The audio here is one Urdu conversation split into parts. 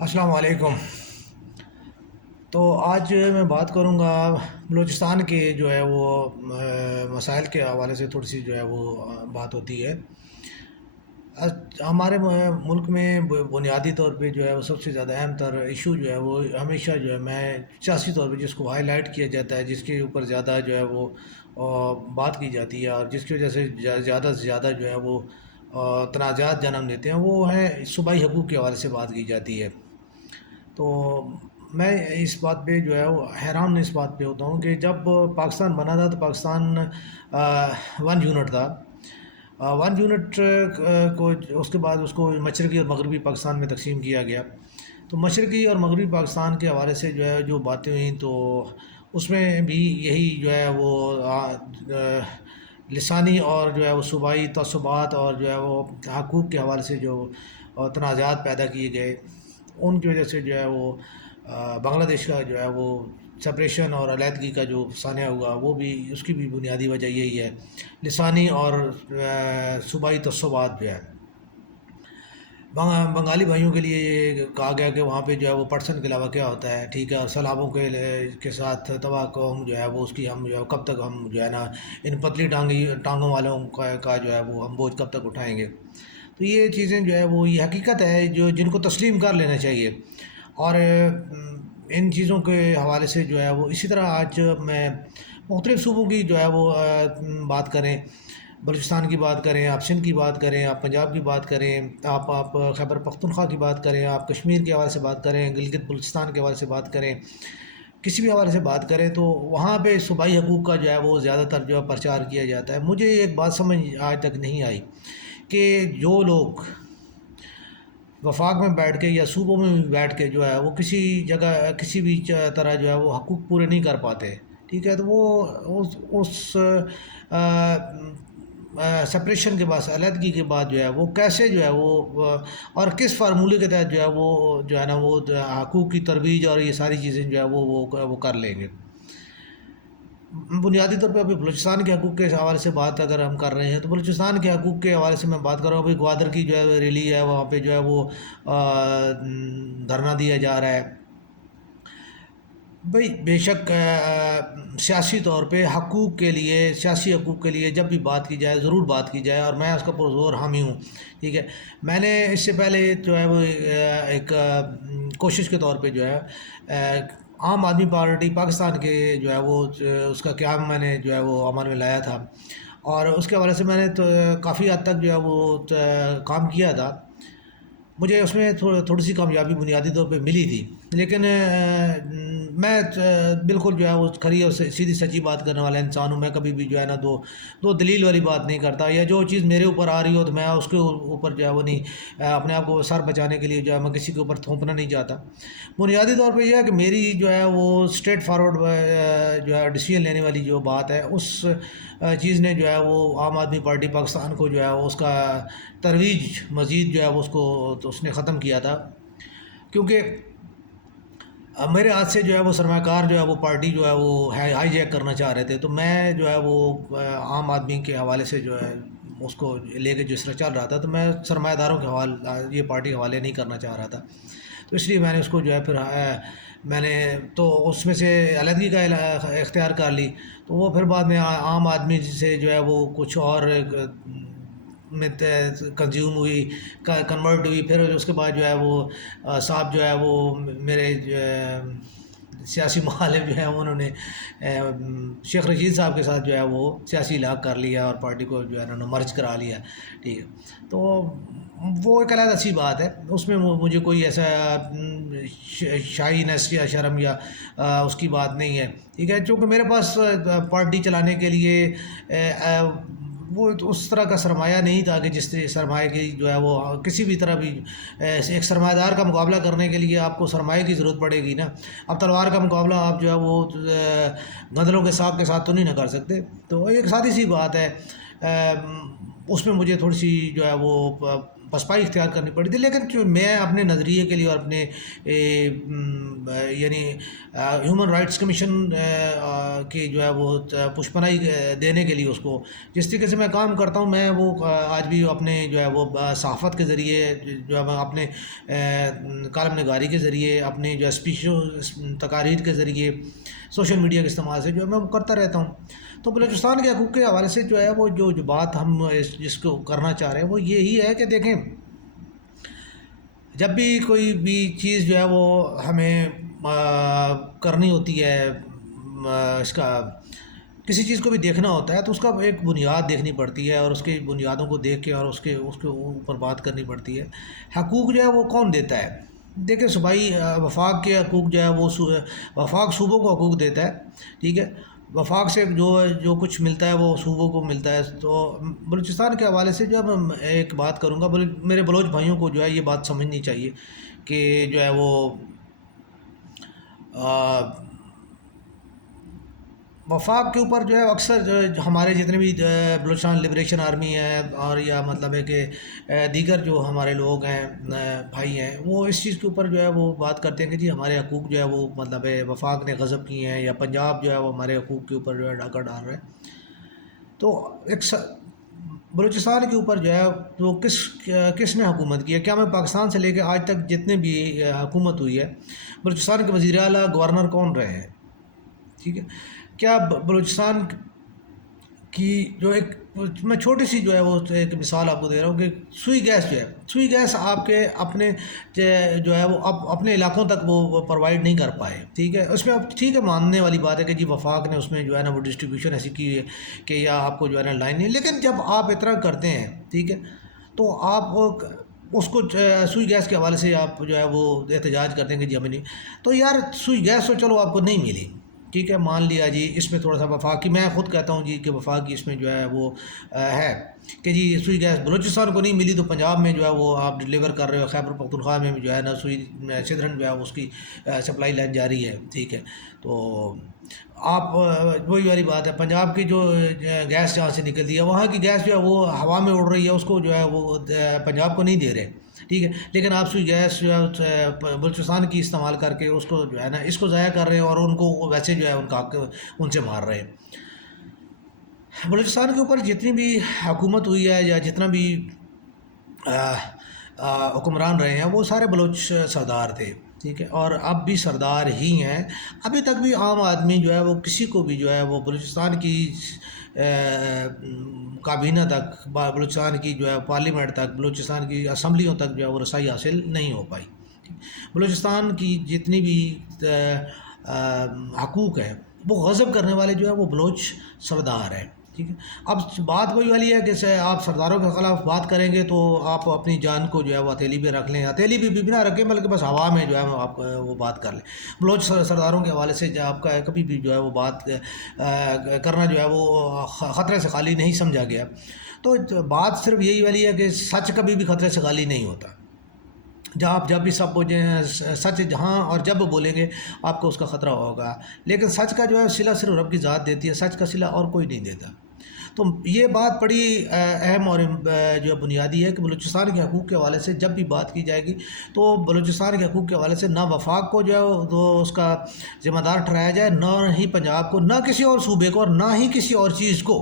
السلام علیکم۔ تو آج میں بات کروں گا بلوچستان کے جو ہے وہ مسائل کے حوالے سے تھوڑی سی جو ہے وہ بات ہوتی ہے۔ ہمارے ملک میں بنیادی طور پہ جو ہے وہ سب سے زیادہ اہم تر ایشو جو ہے وہ ہمیشہ جو ہے میں سیاسی طور پہ جس کو ہائی لائٹ کیا جاتا ہے، جس کے اوپر زیادہ جو ہے وہ بات کی جاتی ہے اور جس کی وجہ سے زیادہ سے زیادہ جو ہے وہ تنازعات جنم دیتے ہیں، وہ ہیں صوبائی حقوق کے حوالے سے بات کی جاتی ہے۔ تو میں اس بات پہ جو ہے وہ حیران اس بات پہ ہوتا ہوں کہ جب پاکستان بنا تھا تو پاکستان 1 یونٹ تھا۔ 1 یونٹ کو اس کے بعد اس کو مشرقی اور مغربی پاکستان میں تقسیم کیا گیا۔ تو مشرقی اور مغربی پاکستان کے حوالے سے جو ہے جو باتیں ہوئیں تو اس میں بھی یہی جو ہے وہ لسانی اور جو ہے وہ صوبائی تعصبات اور جو ہے وہ حقوق کے حوالے سے جو تنازعات پیدا کیے گئے، ان کی وجہ سے جو ہے وہ بنگلہ دیش کا جو ہے وہ سپریشن اور علیحدگی کا جو سانحہ ہوا، وہ بھی اس کی بھی بنیادی وجہ یہی ہے، لسانی اور صوبائی تعصبات جو ہے۔ بنگالی بھائیوں کے لیے یہ کہا گیا کہ وہاں پہ جو ہے وہ پرسن کے علاوہ کیا ہوتا ہے، ٹھیک ہے، اور سیلابوں کے ساتھ تباہ قوم جو ہے وہ اس کی ہم جو ہے کب تک ہم جو ہے نا ان پتلی ٹانگوں والوں کا جو ہے وہ ہم بوجھ کب تک اٹھائیں گے۔ تو یہ چیزیں جو ہے وہ یہ حقیقت ہے جو جن کو تسلیم کر لینا چاہیے۔ اور ان چیزوں کے حوالے سے جو ہے وہ اسی طرح آج میں مختلف صوبوں کی جو ہے وہ بات کریں، بلوچستان کی بات کریں، آپ سندھ کی بات کریں، آپ پنجاب کی بات کریں، آپ خیبر پختونخوا کی بات کریں، آپ کشمیر کے حوالے سے بات کریں، گلگت بلتستان کے حوالے سے بات کریں، کسی بھی حوالے سے بات کریں تو وہاں پہ صوبائی حقوق کا جو ہے وہ زیادہ تر جو ہے پرچار کیا جاتا ہے۔ مجھے ایک بات سمجھ آج تک نہیں آئی کہ جو لوگ وفاق میں بیٹھ کے یا صوبوں میں بھی بیٹھ کے جو ہے وہ کسی جگہ کسی بھی طرح جو ہے وہ حقوق پورے نہیں کر پاتے، ٹھیک ہے، تو وہ اس سپریشن کے بعد، علیحدگی کے بعد جو ہے وہ کیسے جو ہے وہ اور کس فارمولے کے تحت جو ہے وہ جو ہے نا وہ حقوق کی ترویج اور یہ ساری چیزیں جو ہے وہ کر لیں گے۔ بنیادی طور پہ ابھی بلوچستان کے حقوق کے حوالے سے بات اگر ہم کر رہے ہیں تو بلوچستان کے حقوق کے حوالے سے میں بات کر رہا ہوں۔ ابھی گوادر کی جو ہے ریلی ہے، وہاں پہ جو ہے وہ دھرنا دیا جا رہا ہے۔ بھئی بے شک سیاسی طور پہ حقوق کے لیے، سیاسی حقوق کے لیے جب بھی بات کی جائے ضرور بات کی جائے، اور میں اس کا پرزور حامی ہوں، ٹھیک ہے۔ میں نے اس سے پہلے جو ہے وہ ایک کوشش کے طور پہ جو ہے عام آدمی پارٹی پاکستان کے جو ہے وہ اس کا قیام میں نے جو ہے وہ عمل میں لایا تھا، اور اس کے حوالے سے میں نے تو کافی حد تک جو ہے وہ کام کیا تھا۔ مجھے اس میں تھوڑی سی کامیابی بنیادی طور پہ ملی تھی، لیکن میں بالکل جو ہے وہ کھری اور سیدھی سچی بات کرنے والا انسان ہوں۔ میں کبھی بھی جو ہے نا دو دلیل والی بات نہیں کرتا، یا جو چیز میرے اوپر آ رہی ہو تو میں اس کے اوپر جو ہے وہ نہیں اپنے آپ کو سر بچانے کے لیے جو ہے میں کسی کے اوپر تھوپنا نہیں چاہتا۔ بنیادی طور پہ یہ ہے کہ میری جو ہے وہ اسٹریٹ فارورڈ جو ہے ڈیسیژن لینے والی جو بات ہے، اس چیز نے جو ہے وہ عام آدمی پارٹی پاکستان کو جو ہے اس کا ترویج مزید جو ہے وہ اس نے ختم کیا تھا، کیونکہ میرے ہاتھ سے جو ہے وہ سرمایہ کار جو ہے وہ پارٹی جو ہے وہ ہائی جیک کرنا چاہ رہے تھے، تو میں جو ہے وہ عام آدمی کے حوالے سے جو ہے اس کو لے کے جس طرح چل رہا تھا، تو میں سرمایہ داروں کے حوالے یہ پارٹی حوالے نہیں کرنا چاہ رہا تھا۔ تو اس لیے میں نے اس کو جو ہے پھر میں نے تو اس میں سے علیحدگی کا اختیار کر لی، تو وہ پھر بعد میں عام آدمی سے جو ہے وہ کچھ اور میں کنزیوم ہوئی، کنورٹ ہوئی۔ پھر اس کے بعد جو ہے وہ صاحب جو ہے وہ میرے سیاسی مخالف جو ہے انہوں نے شیخ رشید صاحب کے ساتھ جو ہے وہ سیاسی لاگ کر لیا اور پارٹی کو جو ہے انہوں نے مرج کرا لیا، ٹھیک ہے۔ تو وہ ایک علیحدہ سی بات ہے، اس میں مجھے کوئی ایسا شائنیس یا شرم یا اس کی بات نہیں ہے، ٹھیک ہے، چونکہ میرے پاس پارٹی چلانے کے لیے وہ اس طرح کا سرمایہ نہیں تھا کہ جس طرح سرمایہ کی جو ہے وہ کسی بھی طرح بھی ایک سرمایہ دار کا مقابلہ کرنے کے لیے آپ کو سرمایہ کی ضرورت پڑے گی نا۔ اب تلوار کا مقابلہ آپ جو ہے وہ گندلوں کے ساتھ تو نہیں نہ کر سکتے۔ تو ایک سادی سی بات ہے، اس میں مجھے تھوڑی سی جو ہے وہ پسپائی اختیار کرنی پڑی تھی، لیکن میں اپنے نظریے کے لیے اور اپنے یعنی ہیومن رائٹس کمیشن کی جو ہے وہ پشپنائی دینے کے لیے اس کو جس طریقے سے میں کام کرتا ہوں، میں وہ آج بھی اپنے جو ہے وہ صحافت کے ذریعے جو ہے اپنے کالم نگاری کے ذریعے، اپنے جو اسپیچوں تقاریر کے ذریعے، سوشل میڈیا کے استعمال سے جو ہے میں کرتا رہتا ہوں۔ تو بلوچستان کے حقوق کے حوالے سے جو ہے وہ جو بات ہم جس کو کرنا چاہ رہے ہیں وہ یہی ہے کہ دیکھیں، جب بھی کوئی بھی چیز جو ہے وہ ہمیں کرنی ہوتی ہے، اس کا کسی چیز کو بھی دیکھنا ہوتا ہے تو اس کا ایک بنیاد دیکھنی پڑتی ہے، اور اس کی بنیادوں کو دیکھ کے اور اس کے اوپر بات کرنی پڑتی ہے۔ حقوق جو ہے وہ کون دیتا ہے؟ دیکھیں صوبائی وفاق کے حقوق جو ہے وہ وفاق صوبوں کو حقوق دیتا ہے، ٹھیک ہے، وفاق سے جو کچھ ملتا ہے وہ صوبوں کو ملتا ہے۔ تو بلوچستان کے حوالے سے جو میں ایک بات کروں گا، میرے بلوچ بھائیوں کو جو ہے یہ بات سمجھنی چاہیے کہ جو ہے وہ وفاق کے اوپر جو ہے اکثر جو ہمارے جتنے بھی بلوچستان لبریشن آرمی ہے، اور یا مطلب ہے کہ دیگر جو ہمارے لوگ ہیں، بھائی ہیں، وہ اس چیز کے اوپر جو ہے وہ بات کرتے ہیں کہ جی ہمارے حقوق جو ہے وہ مطلب ہے وفاق نے غصب کیے ہیں، یا پنجاب جو ہے وہ ہمارے حقوق کے اوپر جو ہے ڈاکہ ڈال رہا ہے۔ تو ایک بلوچستان کے اوپر جو ہے وہ کس نے حکومت کی ہے؟ کیا میں پاکستان سے لے کے آج تک جتنے بھی حکومت ہوئی ہے، بلوچستان کے وزیر اعلیٰ گورنر کون رہے ہیں؟ ٹھیک ہے، کیا بلوچستان کی جو ایک میں چھوٹی سی جو ہے وہ ایک مثال آپ کو دے رہا ہوں کہ سوئی گیس جو ہے، سوئی گیس آپ کے اپنے جو ہے وہ اپنے علاقوں تک وہ پرووائڈ نہیں کر پائے، ٹھیک ہے، اس میں اب ٹھیک ہے ماننے والی بات ہے کہ جی وفاق نے اس میں جو ہے نا وہ ڈسٹریبیوشن ایسی کی ہے کہ یا آپ کو جو ہے نا لائن نہیں، لیکن جب آپ اتنا کرتے ہیں، ٹھیک ہے، تو آپ اس کو سوئی گیس کے حوالے سے آپ جو ہے وہ احتجاج کرتے ہیں کہ جی ہمیں نہیں، تو یار سوئی گیس تو چلو آپ کو نہیں ملی، ٹھیک ہے، مان لیا جی اس میں تھوڑا سا وفاق کی، میں خود کہتا ہوں جی کہ وفاق کی اس میں جو ہے وہ ہے کہ جی سوئی گیس بلوچستان کو نہیں ملی تو پنجاب میں جو ہے وہ آپ ڈلیور کر رہے ہو، خیبر پختونخوا میں جو ہے نا سوئی سدھرن جو ہے اس کی سپلائی لائن جاری ہے، ٹھیک ہے، تو آپ وہی والی بات ہے، پنجاب کی جو گیس جہاں سے نکلتی ہے وہاں کی گیس جو ہے وہ ہوا میں اڑ رہی ہے، اس کو جو ہے وہ پنجاب کو نہیں دے رہے، ٹھیک ہے، لیکن آپ سوئی گیس جو ہے بلوچستان کی استعمال کر کے اس کو جو ہے نا اس کو ضائع کر رہے ہیں، اور ان کو ویسے جو ہے ان کا حق ان سے مار رہے ہیں۔ بلوچستان کے اوپر جتنی بھی حکومت ہوئی ہے یا جتنا بھی حکمران رہے ہیں وہ سارے بلوچ سردار تھے، ٹھیک ہے، اور اب بھی سردار ہی ہیں۔ ابھی تک بھی عام آدمی جو ہے وہ کسی کو بھی جو ہے وہ بلوچستان کی کابینہ تک، بلوچستان کی جو ہے پارلیمنٹ تک، بلوچستان کی اسمبلیوں تک جو ہے وہ رسائی حاصل نہیں ہو پائی۔ بلوچستان کی جتنی بھی حقوق ہیں وہ غصب کرنے والے جو ہے وہ بلوچ سردار ہیں، ٹھیک ہے۔ اب بات وہی والی ہے کہ آپ سرداروں کے خلاف بات کریں گے تو آپ اپنی جان کو جو ہے وہ ہتھیلی پہ رکھ لیں، ہتھیلی بھی نہ رکھیں بلکہ بس ہوا میں جو ہے آپ وہ بات کر لیں۔ بلوچ سرداروں کے حوالے سے آپ کا کبھی بھی جو ہے وہ بات کرنا جو ہے وہ خطرے سے خالی نہیں سمجھا گیا۔ تو بات صرف یہی والی ہے کہ سچ کبھی بھی خطرے سے خالی نہیں ہوتا، جب بھی سب سچ جہاں اور جب بولیں گے آپ کو اس کا خطرہ ہوگا، لیکن سچ کا جو ہے صلہ صرف رب کی ذات دیتی ہے، سچ کا صلہ اور کوئی نہیں دیتا۔ تو یہ بات بڑی اہم اور جو بنیادی ہے کہ بلوچستان کے حقوق کے حوالے سے جب بھی بات کی جائے گی تو بلوچستان کے حقوق کے حوالے سے نہ وفاق کو جو ہے وہ اس کا ذمہ دار ٹھہرایا جائے، نہ ہی پنجاب کو، نہ کسی اور صوبے کو، اور نہ ہی کسی اور چیز کو،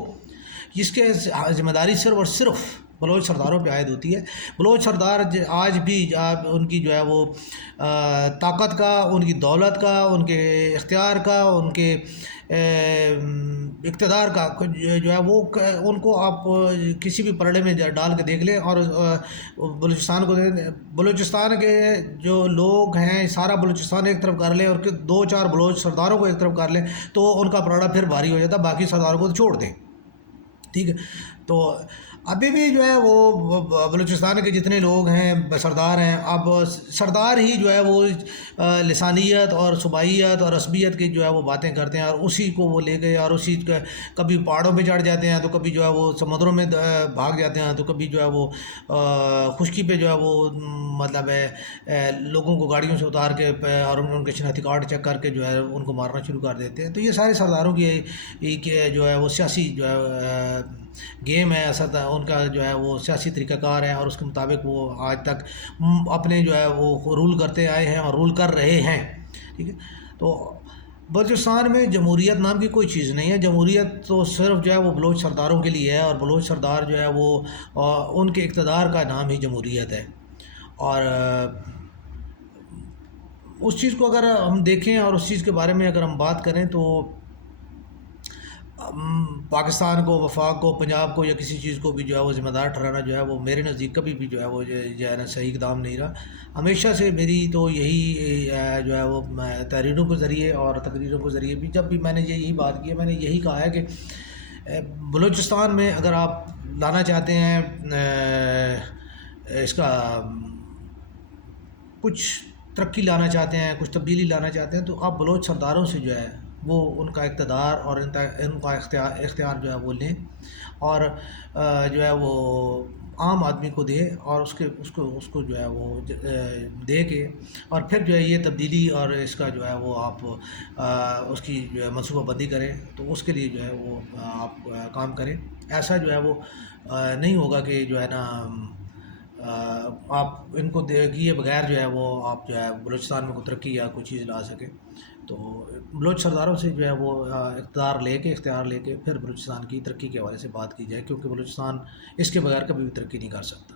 جس کے ذمہ داری صرف اور صرف بلوچ سرداروں پہ عائد ہوتی ہے۔ بلوچ سردار آج بھی ان کی جو ہے وہ طاقت کا، ان کی دولت کا، ان کے اختیار کا، ان کے اقتدار کا جو ہے وہ ان کو آپ کسی بھی پلڑے میں ڈال کے دیکھ لیں، اور بلوچستان کو بلوچستان کے جو لوگ ہیں سارا بلوچستان ایک طرف کر لیں اور دو چار بلوچ سرداروں کو ایک طرف کر لیں تو ان کا پلڑا پھر بھاری ہو جاتا، باقی سرداروں کو چھوڑ دیں، ٹھیک ہے۔ تو ابھی بھی جو ہے وہ بلوچستان کے جتنے لوگ ہیں سردار ہیں، اب سردار ہی جو ہے وہ لسانیت اور صوبائیت اور عصبیت کی جو ہے وہ باتیں کرتے ہیں، اور اسی کو وہ لے گئے، اور اسی کبھی پہاڑوں پہ چڑھ جاتے ہیں تو کبھی جو ہے وہ سمندروں میں بھاگ جاتے ہیں، تو کبھی جو ہے وہ خشکی پہ جو ہے وہ مطلب ہے لوگوں کو گاڑیوں سے اتار کے اور ان کے شناختی کارڈ چیک کر کے جو ہے ان کو مارنا شروع کر دیتے ہیں۔ تو یہ سارے سرداروں کی جو ہے وہ سیاسی جو ہے گیم ہے، ایسا تھا ان کا جو ہے وہ سیاسی طریقہ کار ہے، اور اس کے مطابق وہ آج تک اپنے جو ہے وہ رول کرتے آئے ہیں اور رول کر رہے ہیں، ٹھیک ہے۔ تو بلوچستان میں جمہوریت نام کی کوئی چیز نہیں ہے، جمہوریت تو صرف جو ہے وہ بلوچ سرداروں کے لیے ہے، اور بلوچ سردار جو ہے وہ ان کے اقتدار کا نام ہی جمہوریت ہے۔ اور اس چیز کو اگر ہم دیکھیں اور اس چیز کے بارے میں اگر ہم بات کریں تو پاکستان کو، وفاق کو، پنجاب کو یا کسی چیز کو بھی جو ہے وہ ذمہ دار ٹھہرانا جو ہے وہ میرے نزدیک کبھی بھی جو ہے وہ جو ہے نا صحیح اقدام نہیں رہا۔ ہمیشہ سے میری تو یہی جو ہے وہ تحریروں کے ذریعے اور تقریروں کے ذریعے بھی جب بھی میں نے یہی بات کی ہے، میں نے یہی کہا ہے کہ بلوچستان میں اگر آپ لانا چاہتے ہیں اس کا کچھ ترقی لانا چاہتے ہیں، کچھ تبدیلی لانا چاہتے ہیں، تو آپ بلوچ سرداروں سے جو ہے وہ ان کا اقتدار اور ان کا اختیار جو ہے وہ لیں، اور جو ہے وہ عام آدمی کو دے، اور اس کو جو ہے وہ دے کے، اور پھر جو ہے یہ تبدیلی اور اس کا جو ہے وہ آپ اس کی جو ہے منصوبہ بندی کریں، تو اس کے لیے جو ہے وہ آپ کام کریں۔ ایسا جو ہے وہ نہیں ہوگا کہ جو ہے نا آپ ان کو کیے بغیر جو ہے وہ آپ جو ہے بلوچستان میں کوئی ترقی یا کوئی چیز لا سکیں۔ تو بلوچ سرداروں سے جو ہے وہ اقتدار لے کے، اختیار لے کے، پھر بلوچستان کی ترقی کے حوالے سے بات کی جائے، کیونکہ بلوچستان اس کے بغیر کبھی بھی ترقی نہیں کر سکتا۔